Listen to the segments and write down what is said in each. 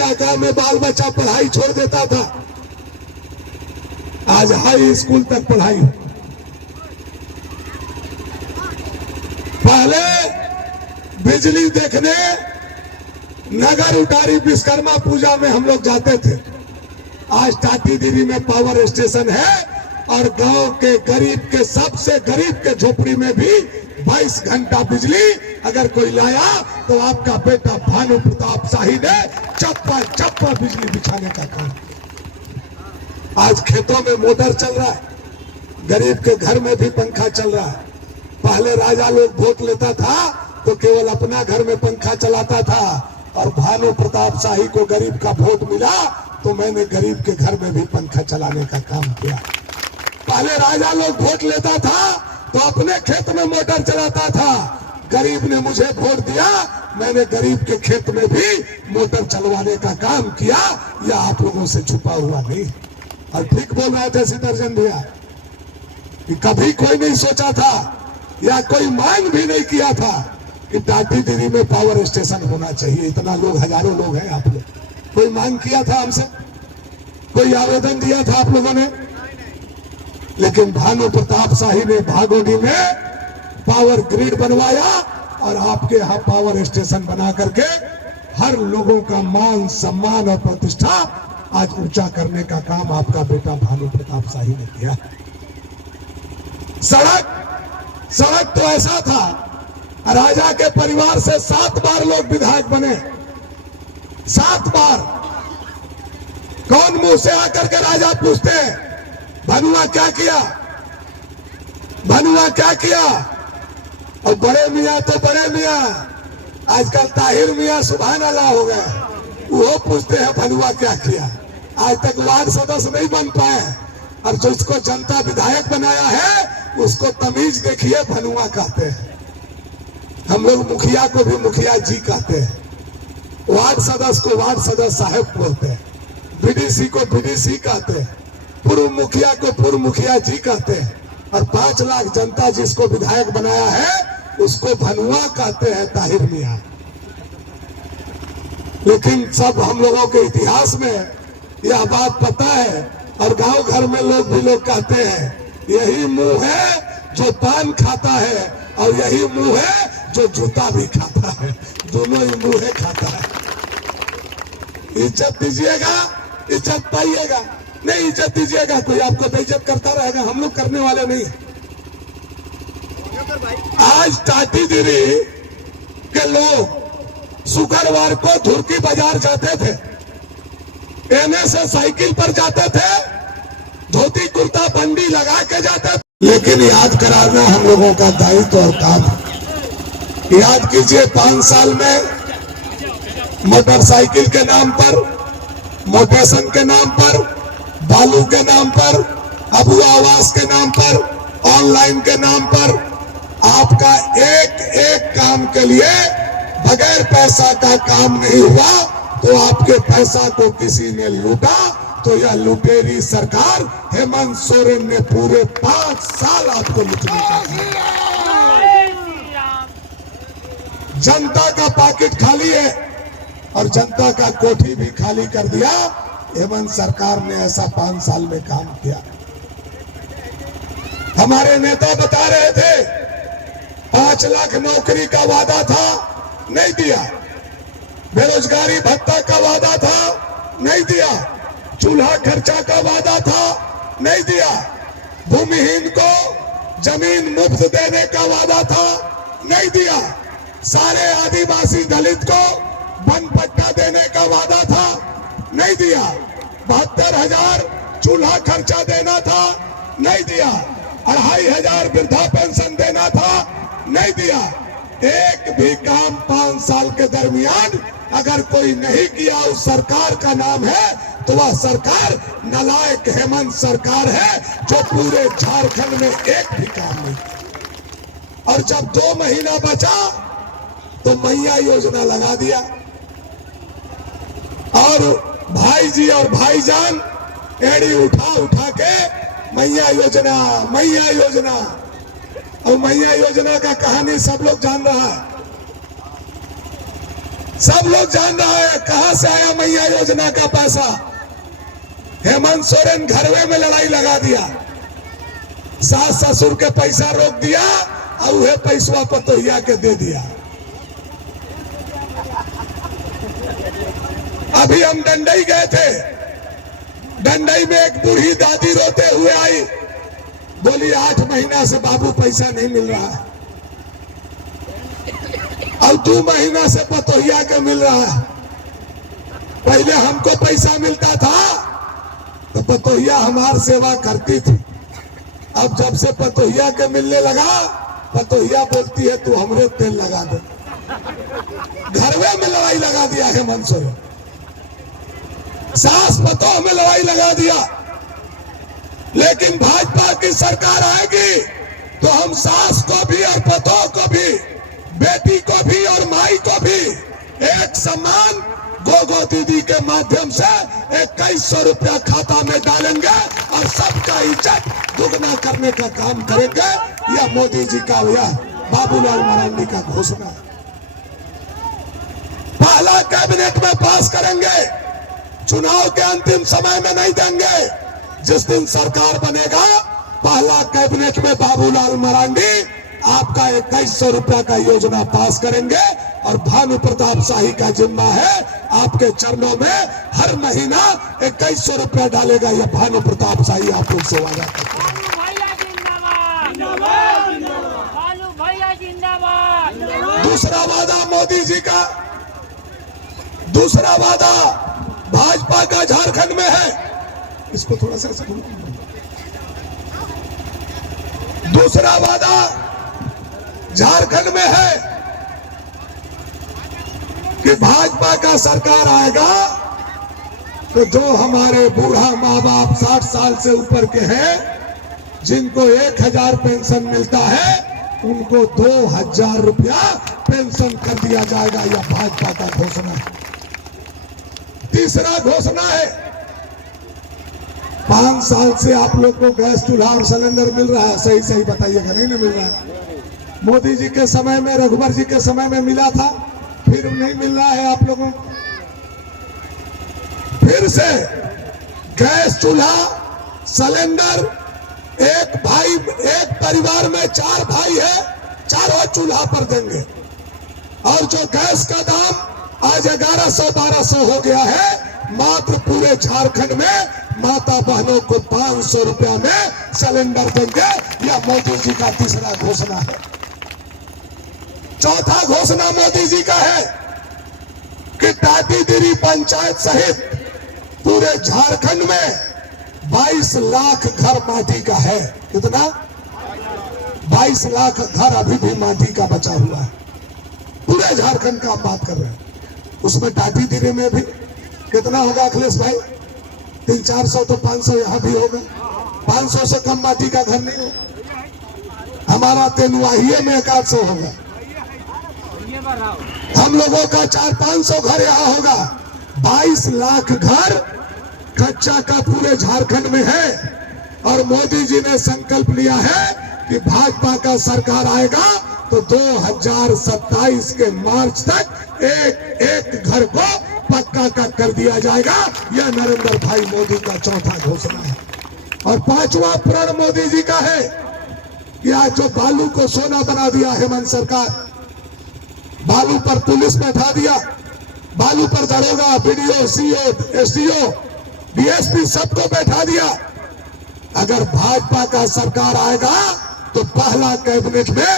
बिना काम में बाल बच्चा पढ़ाई छोड़ देता था, आज हाई स्कूल तक पढ़ाई। पहले बिजली देखने नगर उटारी विश्वकर्मा पूजा में हम लोग जाते थे, आज टाटीदिरी में पावर स्टेशन है और गांव के गरीब के सबसे गरीब के झोपड़ी में भी 22 घंटा बिजली अगर कोई लाया तो आपका बेटा भानु प्रताप शाही ने चप्पा चप्पा बिजली बिछाने का काम किया। आज खेतों में मोटर चल रहा है, गरीब के घर में भी पंखा चल रहा है। पहले राजा लोग वोट लेता था तो केवल अपना घर में पंखा चलाता था, और भानु प्रताप शाही को गरीब का वोट मिला तो मैंने गरीब के घर में भी पंखा चलाने का काम किया। पहले राजा लोग वोट लेता था तो अपने खेत में मोटर चलाता था, गरीब ने मुझे वोट दिया, मैंने गरीब के खेत में भी मोटर चलवाने का काम किया। यह आप लोगों से छुपा हुआ नहीं। और ठीक बोल रहे थे सीतारजन भैया कि कभी कोई नहीं सोचा था या कोई मांग भी नहीं किया था कि टाटीदिरी में पावर स्टेशन होना चाहिए। इतना लोग, हजारों लोग हैं आप लोग, कोई मांग किया था हमसे? कोई आवेदन दिया था आप लोगों ने? लेकिन भानु प्रताप शाही ने भागोडी में पावर ग्रिड बनवाया और आपके यहां पावर स्टेशन बना करके हर लोगों का मान सम्मान और प्रतिष्ठा आज ऊंचा करने का काम आपका बेटा भानु प्रताप शाही ने किया। सड़क तो ऐसा था, राजा के परिवार से 7 बार लोग विधायक बने, 7 बार। कौन मुंह से आकर के राजा पूछते हैं भनुआ क्या किया, भनुआ क्या किया? और बड़े मियाँ तो बड़े मियाँ, आजकल ताहिर मियाँ सुभान अल्लाह हो गए, वो पूछते हैं भनुआ क्या किया। आज तक वार्ड सदस्य नहीं बन पाए, और जो इसको जनता विधायक बनाया है उसको तमीज देखिए, भनुआ कहते हैं। हम लोग मुखिया को भी मुखिया जी कहते हैं, वार्ड सदस्य को वार्ड सदस्य साहब बोलते हैं, बीडीसी को बीडीसी कहते हैं, पूर्व मुखिया को पूर्व मुखिया जी कहते हैं, और 5 लाख जनता जिसको विधायक बनाया है उसको भनुआ कहते हैं, ताहिर मियां। लेकिन सब हम लोगों के इतिहास में यह बात पता है, और गांव घर में लोग कहते हैं यही मुंह है जो पान खाता है और यही मुंह है जो जूता भी खाता है, दोनों ही मुंह है खाता है। इज्जत दीजिएगा, इज्जत पाइएगा, नहीं इज्जत दीजिएगा कोई आपको बेइज्जत करता रहेगा, हम लोग करने वाले नहीं। आज टाटीदिरी के लोग शुक्रवार को धुरकी बाजार जाते थे, एने से साइकिल पर जाते थे, धोती कुर्ता बंडी लगा के जाते थे। लेकिन याद कराना हम लोगों का दायित्व और काम। याद कीजिए 5 साल में मोटरसाइकिल के नाम पर, मोटेशन के नाम पर, बालू के नाम पर, अबू आवास के नाम पर, ऑनलाइन के नाम पर, आपका एक एक काम के लिए बगैर पैसा का काम नहीं हुआ तो आपके पैसा को किसी ने लूटा, तो यह लुटेरी सरकार हेमंत सोरेन ने पूरे 5 साल आपको लूटने का जनता का पॉकेट खाली है और जनता का कोठी भी खाली कर दिया। हेमंत सरकार ने ऐसा 5 साल में काम किया। हमारे नेता बता रहे थे 5 लाख नौकरी का वादा था, नहीं दिया। बेरोजगारी भत्ता का वादा था, नहीं दिया। चूल्हा खर्चा का वादा था, नहीं दिया। भूमिहीन को जमीन मुफ्त देने का वादा था, नहीं दिया। सारे आदिवासी दलित को वन पट्टा देने का वादा था, नहीं दिया। 72,000 चूल्हा खर्चा देना था, नहीं दिया। 2,500 वृद्धा पेंशन देना था, नहीं दिया। एक भी काम 5 साल के दरमियान अगर कोई नहीं किया उस सरकार का नाम है तो वह सरकार नालायक हेमंत सरकार है, जो पूरे झारखंड में एक भी काम नहीं किया। और जब 2 महीना बचा तो मैया योजना लगा दिया, और भाई जी और भाईजान एड़ी उठा उठा के मैया योजना, मैया योजना। और मैया योजना का कहानी सब लोग जान रहा है। सब लोग जान रहा है कहां से आया मैया योजना का पैसा। हेमंत सोरेन घरवे में लड़ाई लगा दिया, सास ससुर के पैसा रोक दिया और वह पैसवा पतोहिया के दे दिया। अभी हम डंडई गए थे, डंडई में एक बूढ़ी दादी रोते हुए आई, बोली 8 महीना से बाबू पैसा नहीं मिल रहा है और 2 महीना से पतोहिया के मिल रहा है। पहले हमको पैसा मिलता था तो पतोहिया हमारी सेवा करती थी, अब जब से पतोहिया के मिलने लगा पतोहिया बोलती है तू हमरे तेल लगा दे। घरवे में लड़ाई लगा दिया है हेमंत सोरेन, सास पतोह में लड़ाई लगा दिया। लेकिन भाजपा की सरकार आएगी तो हम सास को भी और पतोह को भी, बेटी को भी और माई को भी एक समान गोगो दीदी के माध्यम से 2100 रुपया खाता में डालेंगे और सबका इज्जत दुगना करने का काम करेंगे। यह मोदी जी का यह बाबूलाल मरांडी का घोषणा है। पहला कैबिनेट में पास करेंगे, चुनाव के अंतिम समय में नहीं देंगे। जिस दिन सरकार बनेगा पहला कैबिनेट में बाबूलाल मरांडी आपका 2100 रुपया का योजना पास करेंगे और भानु प्रताप शाही का जिम्मा है आपके चरणों में हर महीना 2100 रुपया डालेगा। यह भानु प्रताप शाही आप लोग से वादा करते हैं। दूसरा वादा मोदी जी का, दूसरा वादा भाजपा का झारखंड में है, इसको थोड़ा सा दूसरा वादा झारखंड में है कि भाजपा का सरकार आएगा तो जो हमारे बूढ़ा माँ बाप 60 साल से ऊपर के हैं जिनको 1000 पेंशन मिलता है उनको 2000 रुपया पेंशन कर दिया जाएगा। यह भाजपा का घोषणा है। तीसरा घोषणा है 5 साल से आप लोग को गैस चूल्हा और सिलेंडर मिल रहा है, सही सही बताइएगा, नहीं मिल रहा है। मोदी जी के समय में, रघुवर जी के समय में मिला था, फिर नहीं मिल रहा है आप लोगों को। फिर से गैस चूल्हा सिलेंडर, एक भाई, एक परिवार में 4 भाई है, चारों चूल्हा पर देंगे। और जो गैस का दाम आज 1100-1200 हो गया है, मात्र पूरे झारखंड में माता बहनों को 500 रुपया में सिलेंडर देंगे। यह मोदी जी का तीसरा घोषणा है। चौथा घोषणा मोदी जी का है कि टाटीदिरी पंचायत सहित पूरे झारखंड में 22 लाख घर माटी का है। कितना? 22 लाख घर अभी भी माटी का बचा हुआ है। पूरे झारखंड का हम बात कर रहे हैं। उसमें टाटीदिरी में भी कितना होगा अखिलेश भाई? 300-400 तो 500 यहाँ भी होगा। 500 से कम माटी का घर नहीं होगा। हमारा तेनुआहिए में 100 होगा। हम लोगों का 400-500 घर यहाँ होगा। 22 लाख घर कच्चा का पूरे झारखंड में है। और मोदी जी ने संकल्प लिया है कि भाजपा का सरकार आएगा तो 2027 के मार्च तक एक घर को पक्का का कर दिया जाएगा। यह नरेंद्र भाई मोदी का चौथा घोषणा है। और 5वां प्रण मोदी जी का है कि आज जो बालू को सोना बना दिया हेमंत सरकार, बालू पर पुलिस बैठा दिया, बालू पर दरोगा, बीडीओ, सीओ, एसडीओ, डीएसपी सबको बैठा दिया। अगर भाजपा का सरकार आएगा तो पहला कैबिनेट में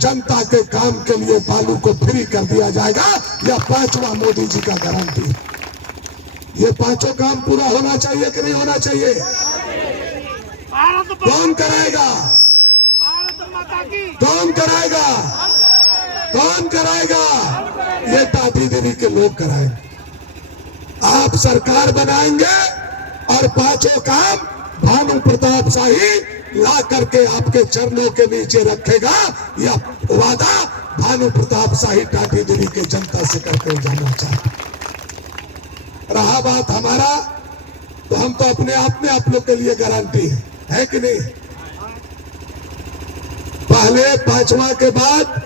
जनता के काम के लिए बालू को फ्री कर दिया जाएगा। यह 5वां मोदी जी का गारंटी। ये 5 काम पूरा होना चाहिए कि नहीं होना चाहिए? कौन कराएगा? कौन कराएगा? कौन कराएगा? ये टाटीदिरी के लोग कराएंगे। आप सरकार बनाएंगे और 5 काम भानु प्रताप शाही ला करके आपके चरणों के नीचे रखेगा। यह वादा भानु प्रताप शाही टाटीदिरी के जनता से करके जाना चाहते। रहा बात हमारा, तो हम तो अपने आप में आप लोग के लिए गारंटी है कि नहीं? पहले 5वां के बाद